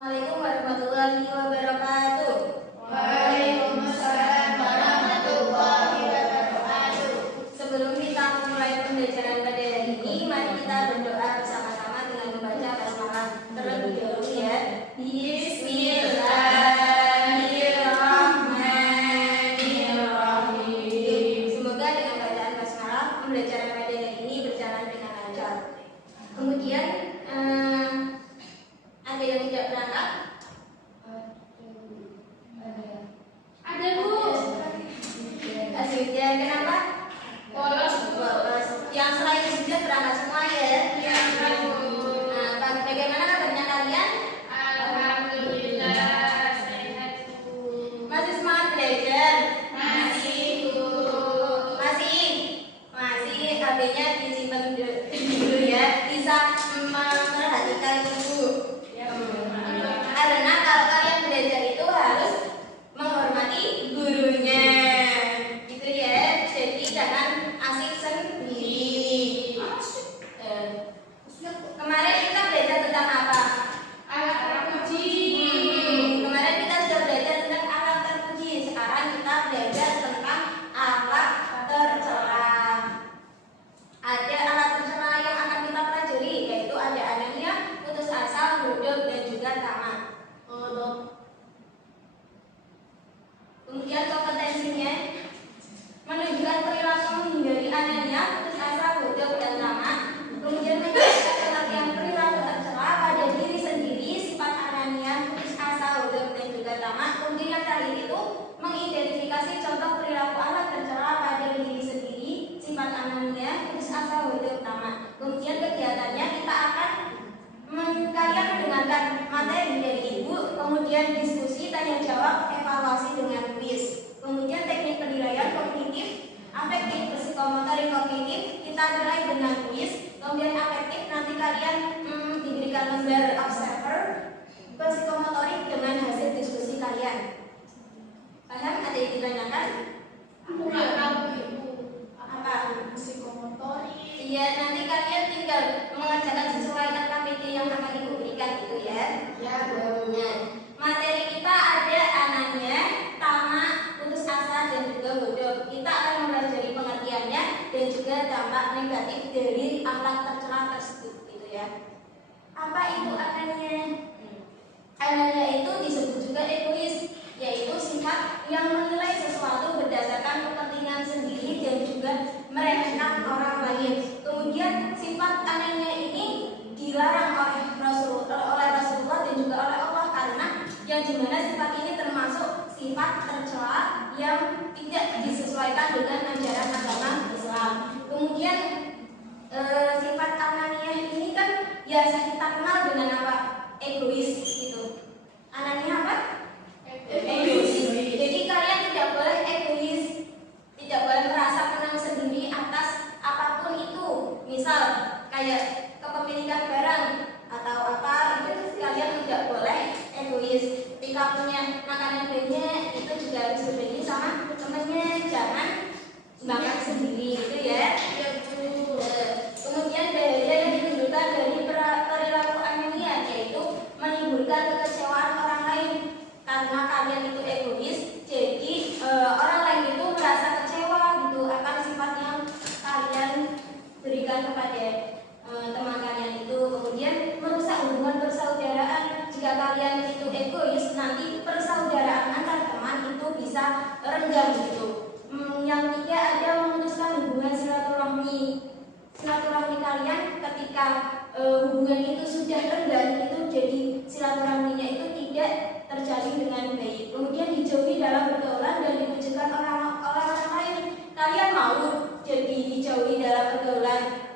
Assalamualaikum warahmatullahi wabarakatuh. Waalaikumsalam warahmatullahi wabarakatuh. Sebelum kita memulai pembelajaran pada hari ini, mari kita berdoa bersama-sama dengan membaca basmalah terlebih dahulu ya. Bismillahirrahmanirrahim. Semoga dengan bacaan basmalah pembelajaran pada hari ini berjalan dengan lancar. Kemudian ada yang tidak berangkat? Ada Bu. Aslinya kenapa? Bolos. Yang selain sudah berangkat semua ya? Iya, Bu. Nah, bagaimana kabarnya kalian? Alhamdulillah sehat Bu. Masih semangat belajar? Masih Bu. Masih HP-nya disimpan dulu ya. Bisa memperhatikan ibu. Karena kalau kalian belajar itu harus menghormati gurunya, gitu ya. Jadi jangan asik sendiri. Kemarin kita belajar tentang apa? Alat terpuji. Kemarin kita sudah belajar tentang alat terpuji. Sekarang kita belajar tentang alat tercela. Ada alat tercela yang akan kita pelajari, yaitu ada anania, putus asa, bodoh, dan juga tamak. Kemudian kompetensinya menunjukkan perilaku menghindari anania, putus asa, bodoh, dan tamak. Kemudian menjelaskan pengertian perilaku tercela pada diri sendiri, sifat anania, putus asa, bodoh, dan juga tamak. Kemudian yang terakhir itu mengidentifikasi contoh perilaku alat tercela pada diri sendiri, sifat anania, putus asa, bodoh, tamak. Kemudian kegiatannya kita akan kalian mendengarkan materi dari ibu, kemudian diskusi, tanya jawab, evaluasi dengan kuis. Kemudian teknik penilaian kognitif, afektif, psikomotorik kognitif kita mulai dengan kuis. Kemudian afektif nanti kalian diberikan lembar observer, psikomotorik dengan hasil diskusi kalian. Paham? Ada yang ditanyakan? Aku nggak tahu Ibu. Apa? Psikomotorik. Iya, nanti kalian tinggal mengerjakan sesuai KPT yang akan ibu berikan gitu ya. Ya Bu. Nah, materi kita ada ananya, tamak, putus asa, dan juga bodoh. Kita akan mempelajari pengertiannya dan juga dampak negatif dari akhlak tercela tersebut gitu ya. Apa itu ananya? Ananya itu disebut juga egois, yaitu sifat yang menilai sesuatu berdasarkan kepentingan sendiri dan juga meremehkan orang lain. Kemudian sifat anehnya ini dilarang oleh Rasulullah dan juga oleh Allah, karena yang dimana sifat ini termasuk sifat tercela yang tidak disesuaikan dengan ajaran agama Islam. Kemudian sifat anania ini kan biasa kita kenal dengan apa? Egois gitu. Anania apa? Egois. Jadi kalian tidak boleh egois, tidak boleh merasa menang sendiri atas apapun itu. Misal kayak kepemilikan barang atau apa, itu kalian tidak boleh egois. Ketika punya makanan banyak, itu juga harus berbagi sama temannya, jangan makan sendiri gitu ya. Kemudian bahaya yang ditimbulkan dari perilaku anania, yaitu menimbulkan kekecewaan orang lain. Karena kalian itu egois, jadi orang lain itu merasa kecewa gitu akan sifat yang kalian berikan kepada teman kalian itu. Kemudian merusak hubungan persaudaraan. Jika kalian itu egois, nanti persaudaraan antar teman itu bisa renggang gitu. Yang ketiga ada memutuskan hubungan silaturahmi kalian. Ketika hubungan itu sudah renggang, itu jadi silaturahminya itu tidak terjalin dengan baik. Kemudian dijauhi dalam pergaulan dan ditujukan oleh orang lain. Kalian mau jadi dijauhi dalam pergaulan?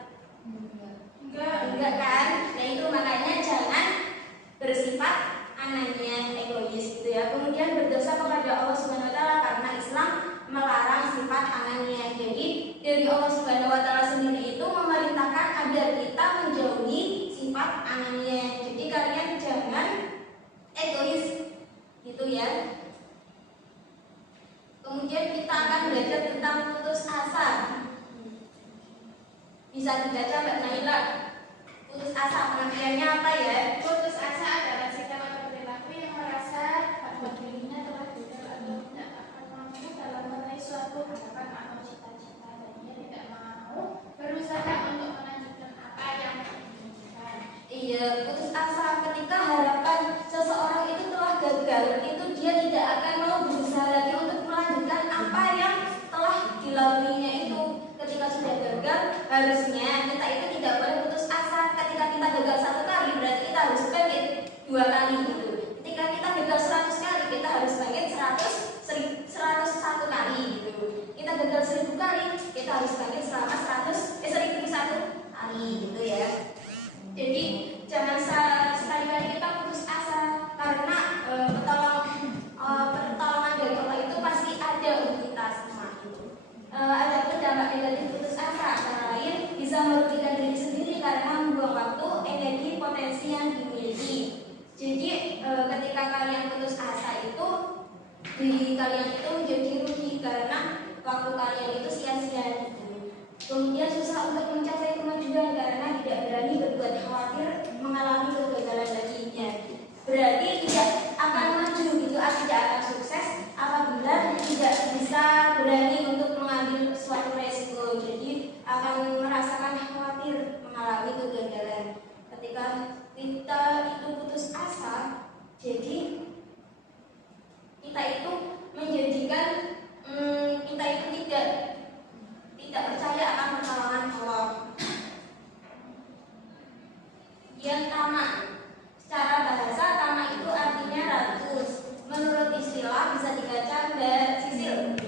Enggak kan? Nah itu makanya jangan bersifat anania, egois gitu ya. Kemudian berdosa kepada Allah Subhanahu wa taala, karena Islam melarang sifat anania. Jadi dari Allah Subhanahu wa taala sendiri itu memerintahkan agar kita menjauhi sifat anania. Jadi kalian jangan egois gitu ya. Kemudian kita akan belajar tentang putus asa. Bisa dibaca Mbak Naila. Putus asa pengertiannya apa ya? Putus asa adalah sikap atau Iya, putus asa ketika harapan seseorang itu telah gagal, itu dia tidak akan mau berusaha lagi untuk melanjutkan apa yang telah dilaluinya itu. Ketika sudah gagal, harusnya kita itu tidak boleh putus asa. Ketika kita gagal 1 kali, berarti kita harus bangkit 2 kali gitu. Ketika kita gagal 100 kali, kita harus bangkit 101 kali gitu. Kita gagal 1000 kali, kita harus bangkit selama 1001 kali gitu ya. Jadi jangan sekali-kali kita putus asa, karena pertolongan dari Allah itu pasti ada untuk kita semua itu. Ada pun dampak negatif putus asa, antara lain bisa merugikan diri sendiri karena membuang waktu, energi, potensi yang dimiliki. Jadi ketika kalian putus asa itu, diri kalian itu menjadi rugi karena waktu kalian itu sia-sia gitu. Kemudian susah untuk mencapai kemajuan karena tidak berani berbuat, khawatir mengalami kegagalan laginya. Berarti tidak akan maju gitu, tidak akan sukses apabila tidak bisa berani untuk mengambil suatu resiko. Jadi akan merasakan khawatir mengalami kegagalan. Ketika kita itu putus asa, jadi kita itu menjadikan kita itu tidak percaya akan pertolongan Allah. Yang tamak, secara bahasa tamak itu artinya rakus. Menurut istilah bisa dibaca Mbak Sisil.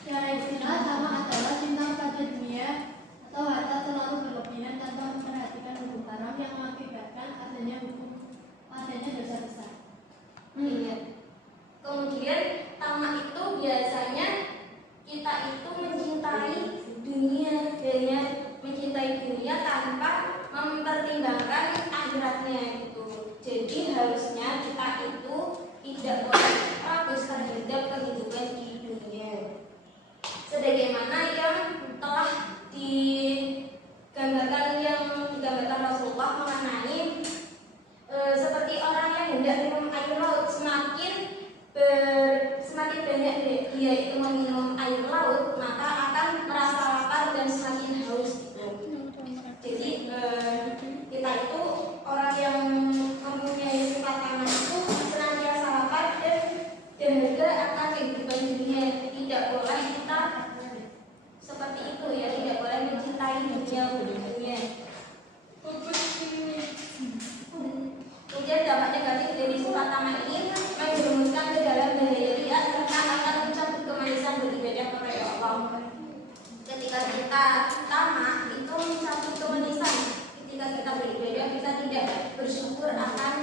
Secara istilah tamak adalah cinta pada dunia atau harta terlalu berlebihan tanpa memperhatikan hukum haram yang mengakibatkan adanya dosa besar. Iya. Kemudian tamak itu biasanya kita itu mencintai dunia tanpa mempertimbangkan akhiratnya gitu. Jadi harusnya kita itu tidak boleh rakus terhadap kehidupan di dunia. Sebagaimana yang telah digambarkan Rasulullah mengenai seperti orang yang hendak minum air laut, semakin banyak dia itu meminum air laut, maka akan merasa lapar dan semakin haus gitu. Jadi kita itu orang yang mempunyai sifat tamak itu senantiasa lapar dan dahaga akan kehidupan dunia. Tidak boleh kita seperti itu ya, tidak boleh mencintai dunia. Kemudian dampak negatif dari sifat tamak ini menjerumuskan ke dalam bahaya riya serta akan mencabut kemanisan beribadah kepada Allah. Ketika kita tamak itu mencabut kemanisan. Ketika kita beribadah, kita tidak bersyukur akan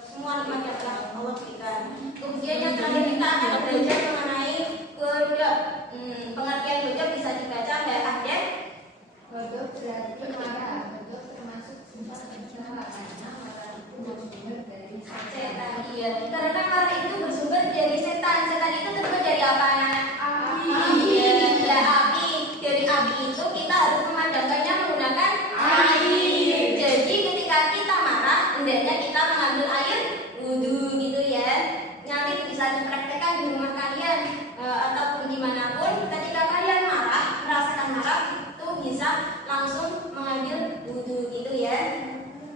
semua nikmat yang telah Allah berikan. Kemudian yang terakhir kita akan belajar mengenai godok. Pengertian godok bisa dibaca oleh Ahden. Godok berarti marah. Godok termasuk sumpah bersalah karena marah itu bersumber dari setan. Iya, karena marah itu bersumber dari setan. Setan itu terbuat dari apa? Api. Iya, api. Dari api itu kita harus memadamkannya menggunakan air. Jadi ketika kita marah, hendaknya kita mengambil air wudhu gitu ya. Nanti bisa dipraktekkan di rumah kalian ataupun dimanapun. Ketika kalian merasakan marah, itu bisa langsung mengambil wudhu gitu ya.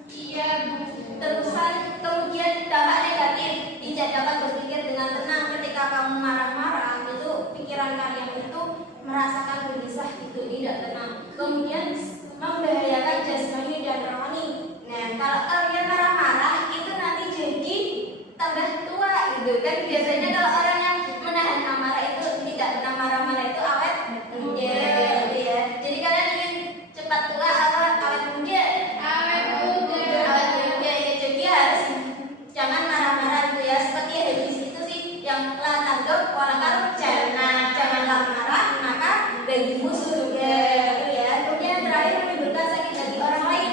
Iya, Bu. Terusan kemudian dampak negatif, tidak dapat berpikir dengan tenang ketika kamu marah-marah, itu pikiran kalian itu merasakan gelisah gitu, tidak tenang. Kemudian membahayakan jasmani dan rohani. Nah, kalau kalian marah-marah itu nanti jadi tambah tua gitu kan. Biasanya kalau orang yang menahan amarah itu tidak pernah marah-marah itu awet muda gitu ya. Jadi kalian ingin cepat tua atau awet muda? Awet muda ya. Jadi harus jangan marah-marah gitu ya. Seperti hadis itu sih yang la tanduk wala karujal. Nah, janganlah marah maka bagimu surga gitu ya. Kemudian yang terakhir menimbulkan sakit hati orang lain.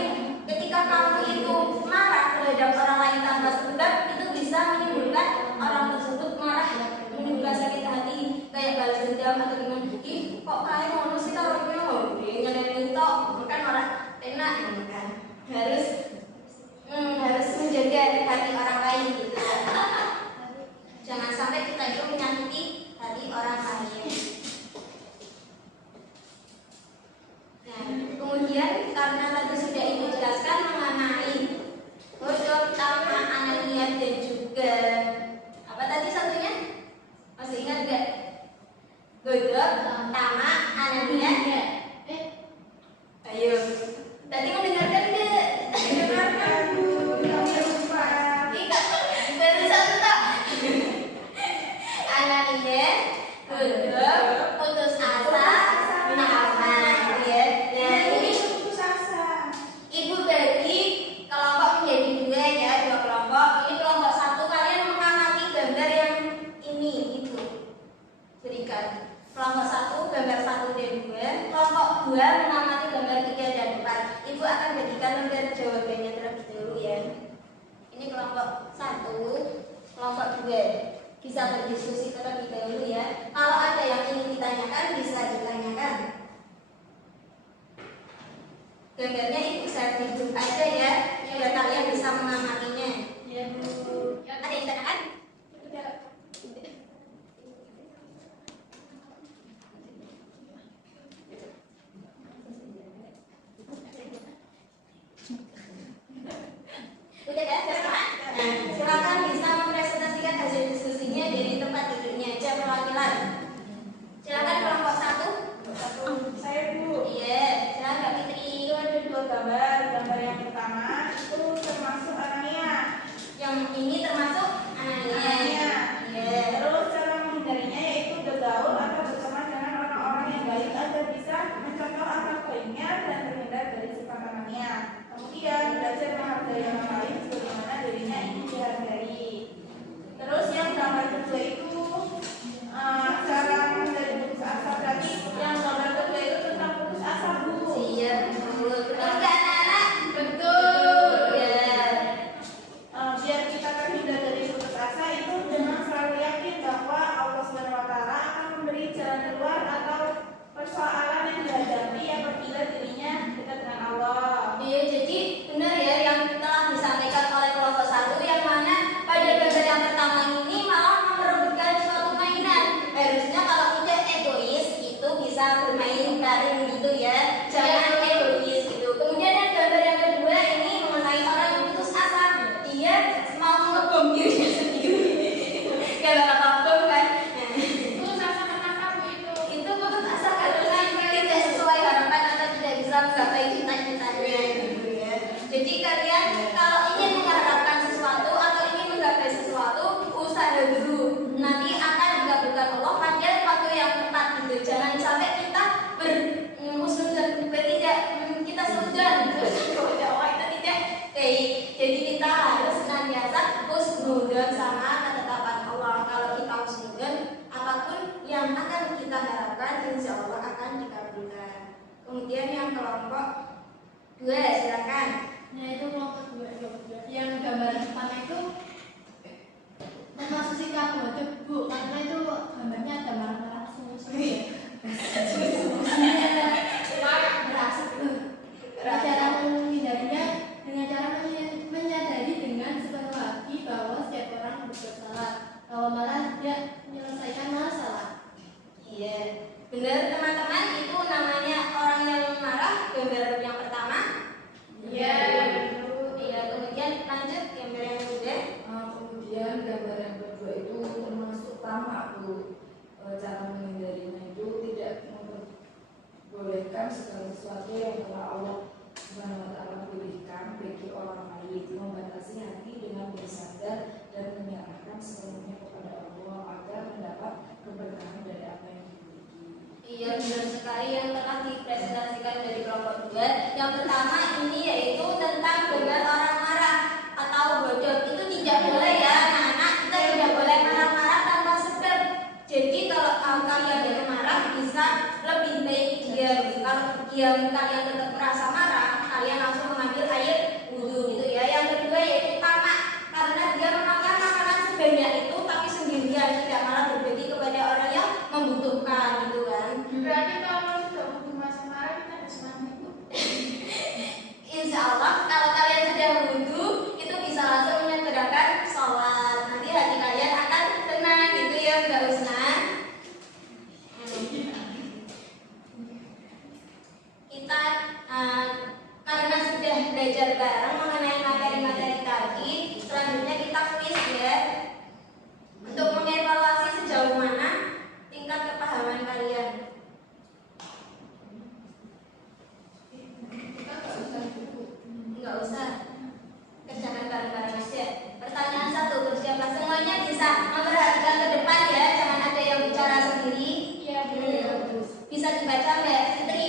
bisa berdiskusi terlebih dahulu ya. Kalau ada yang ingin ditanyakan bisa ditanyakan. Gambarnya itu saya tunjuk aja ya, biar kalian bisa mengamatinya. Ya Bu. Ada yang ditanyakan? Udah ya, silakan. Nah, silakan bisa mempresentasikan hasil diskusinya dari tempat duduknya aja perwakilan. Silakan kelompok 1. Saya Bu. Iya, silakan Mbak Fitri. Itu ada 2 gambar. Gambar yang pertama itu termasuk Anania. Yang ini termasuk Anania. Anania. Iya. Terus cara menghindarinya yaitu bergaul atau berteman dengan orang-orang yang baik agar bisa mencontoh akhlak baiknya dan terhindar dari sifat Anania. Kemudian belajar menghargai orang lain sebagaimana dirinya ingin dihargai. Terus yang gambar kedua itu cara menghindari putus asa. Berarti yang gambar kedua itu tentang putus asa Bu. Iya, betul. Betul nggak anak-anak? Betul. Iya. Biar kita terhindar dari putus asa itu dengan selalu yakin bahwa Allah SWT akan memberi jalan keluar atau persoalan yang dihadapi apabila dirinya dekat dengan Allah. Iya, jadi benar ya yang telah disampaikan oleh kelompok 1 yang mana pada gambar yang pertama ini malah memperebutkan suatu mainan. Harusnya kalau tidak egois itu bisa bermain bareng gitu ya. Jangan egois gitu. Kemudian yang gambar yang kedua ini mengenai orang yang putus asa. Dia mau ngebom dirinya sendiri. Gambar apa bom kan? Putus asa kenapa Bu itu? Itu putus asa karena tidak sesuai harapan atau tidak bisa menggapai cita-citanya gitu ya. Jadi kalian kalau ingin mengharapkan sesuatu atau ingin menggapai sesuatu, usaha dulu. Nanti akan dikabulkan Allah pada waktu yang tepat gitu. Jangan sampai kita berhusnuzon tidak kita sudah terus kepada Allah itu tidak baik. Jadi kita harus senantiasa husnuzon sama ketetapan Allah. Kalau kita husnuzon, apapun yang akan kita harapkan insya Allah akan dikabulkan. Kemudian yang kelompok 2 silakan. Nah itu kelompok 2. Yang gambar pertama itu termasuk sikap bodoh Bu, karena itu gambarnya ada marah-marah sungguh-sungguh. Berasap tuh. Cara menghindarinya dengan cara menyadari dengan sepenuh hati bahwa setiap orang bersalah. Kalau malah dia menyelesaikan masalah. Iya, benar teman-teman, itu namanya orang yang marah. Gambar yang pertama. Iya. Iya, kemudian lanjut gambar yang kedua. Kemudian gambar yang kedua itu termasuk tamak Bu. Cara menghindarinya itu tidak memperbolehkan segala sesuatu yang telah Allah Subhanahu wa Ta'ala berikan bagi orang lain, membatasi hati dengan bersandar dan menyerahkan sepenuhnya kepada Allah agar mendapat keberkahan dari apa yang dimiliki. Iya, benar sekali yang telah dipresentasikan dari kelompok 2. Yang pertama ini yaitu tentang gambar orang marah atau bodoh. Itu tidak boleh ya anak-anak, kita tidak boleh marah-marah tanpa sebab. Jadi kalau kalian yang marah bisa lebih baik diam. Kalau diam kalian tetap merasa marah, kalian langsung mengambil air wudhu gitu ya. Yang kedua yaitu tamak, karena dia memakan makanan sebanyak itu tapi sendirian, tidak malah berbagi kepada orang yang membutuhkan gitu kan. Berarti kalau sudah butuh masa marah kita harus mandi Bu. Insya Allah kalau kalian sudah wudhu itu bisa langsung menyegerakan sholat. Nanti hati kalian akan tenang gitu ya Mbak Usna. Kita karena sudah belajar bareng mengenai materi-materi tadi, selanjutnya kita quiz ya untuk mengevaluasi sejauh mana tingkat kepahaman kalian. Enggak usah, kerjakan bareng-bareng aja. Pertanyaan 1, bersiaplah semuanya bisa memperhatikan ke depan ya, jangan ada yang bicara sendiri. Iya Bu. Bisa dibaca Mbak Fitri.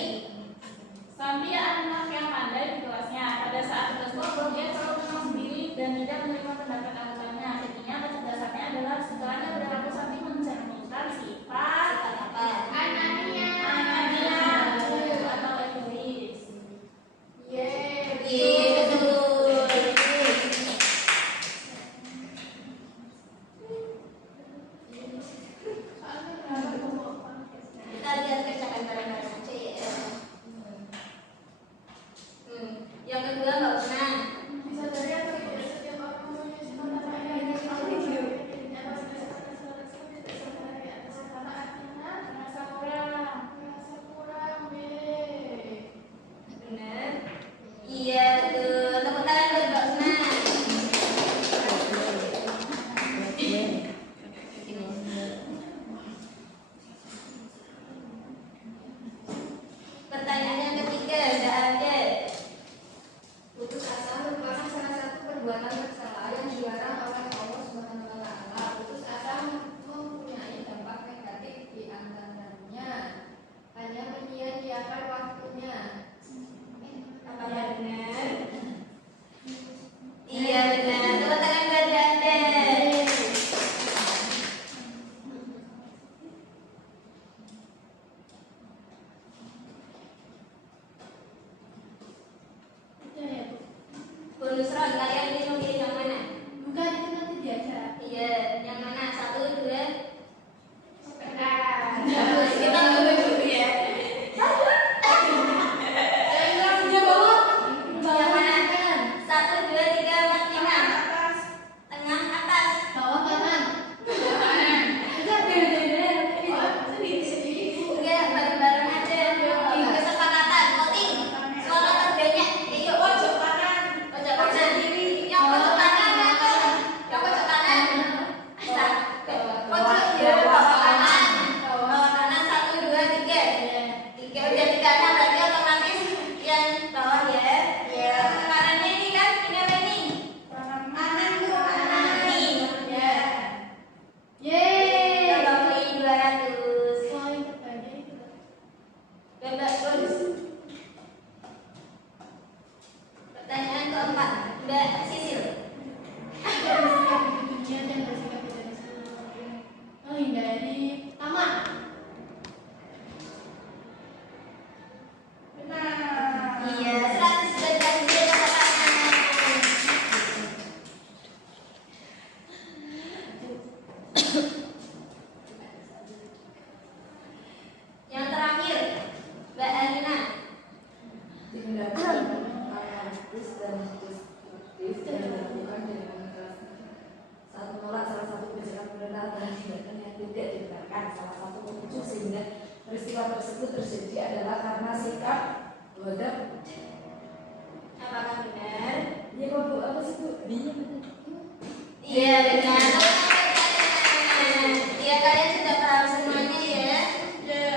Sambil anak yang pandai di kelasnya, pada saat berkelompok dia selalu menang sendiri dan tidak menerima pendapat anggotanya. Artinya kecerdasannya adalah segalanya berlaku sambil mencerminkan sifat apa? Anania atau egois. Iya, betul. perbuatan tercela yang dilarang oleh Allah Subhanahu wa taala. Putus asa mempunyai dampak negatif di antaranya hanya menyia-nyiakan waktunya. Apakah benar? Iya benar. Tepuk tangan buat Danden. Itu ya, Bu. Bu Nusron, kalian ini memilih yang mana? Bukan, itu nanti diajar. Iya, yang mana? 1, 2. Benar. Kita tunggu dulu ya. Yang mana? 1, 2, 3, 4, 5. Atas. Tengah, atas. Bawah kanan. Enggak, sendiri. Enggak, bareng-bareng aja. Di kesepakatan, voting. Suara terbanyak. Ayo, Pojok kanan. pojok kanan. Yang pojok kanan apa? Yang pojok kanan. Pojok ya, bawah kanan. Bawah kanan 1, 2, 3. 3 udah di kanan berarti otomatis yang bawah ya. Ya. Kanannya ini kan ini apa ini? Kanan. Kanan nih. Ya. Yeay. Kalau beli 200. Poin terbanyak itu. Bebas bonus. Pertanyaan keempat, Mbak Sisil. Bersikap di dunia dan bersikap di dalam seluruh menghindari tamak. Benar. Iya, 100 dan dia kesempatan. Yang terakhir, Mbak Alina. Tindakan anarkis dan destruktif yang dilakukan dengan keras saat menolak salah satu kebijakan pemerintah dan tindakan yang tidak dibenarkan. Salah satu pemicu sehingga peristiwa tersebut terjadi adalah karena sikap bodoh. Apakah benar? Ya Bu, apa sih Bu? Iya benar. Iya kalian sudah paham semuanya ya. Ya.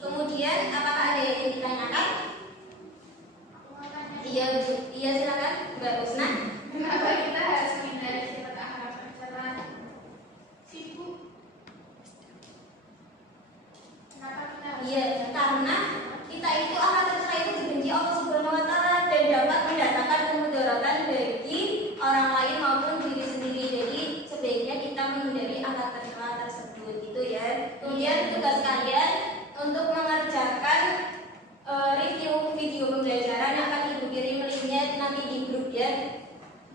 Kemudian apakah ada yang ingin ditanyakan? Iya, Bu. Iya silakan Mbak Usna. Kenapa kita harus menghindari sifat akhlak tercela? Sibuk. Kenapa kita harus? Iya, karena kita itu akhlak tercela itu dibenci Allah Subhanahu wa taala dan dapat mendatangkan kemudaratan bagi orang lain maupun diri sendiri. Jadi sebaiknya kita menghindari akhlak tercela tersebut itu ya. Kemudian tugas kalian untuk mengerjakan review video pembelajaran yang akan Ibu kirim linknya nanti di grup ya.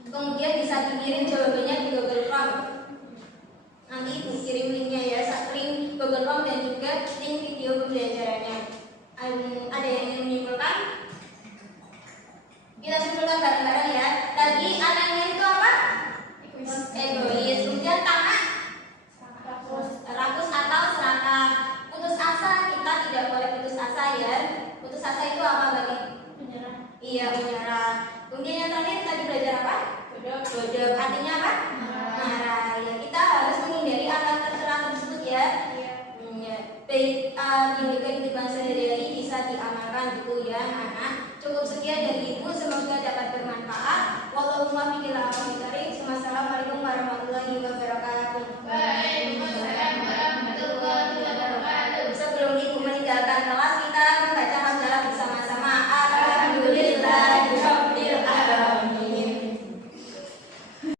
Kemudian bisa dikirim jawabannya di Google Form. Nanti Ibu kirim linknya ya, link Google Form dan juga link video pembelajarannya. Ada yang ingin menyimpulkan? Kita simpulkan bareng-bareng ya. Tadi anaknya itu apa? Egois. Kemudian tamak, rakus atau serakah. Putus asa, kita tidak boleh putus asa ya. Putus asa itu apa bagi? Menyerah. Iya, menyerah. Kemudian yang terakhir tadi belajar apa? Bodoh. Artinya apa? Marah. Ya, kita harus menghindari akhlak tercela tersebut ya. Ya. Baik di kehidupan sehari-hari bisa diamalkan gitu ya anak. Cukup sekian dari Ibu, semoga dapat bermanfaat. Wassalamualaikum warahmatullahi wabarakatuh.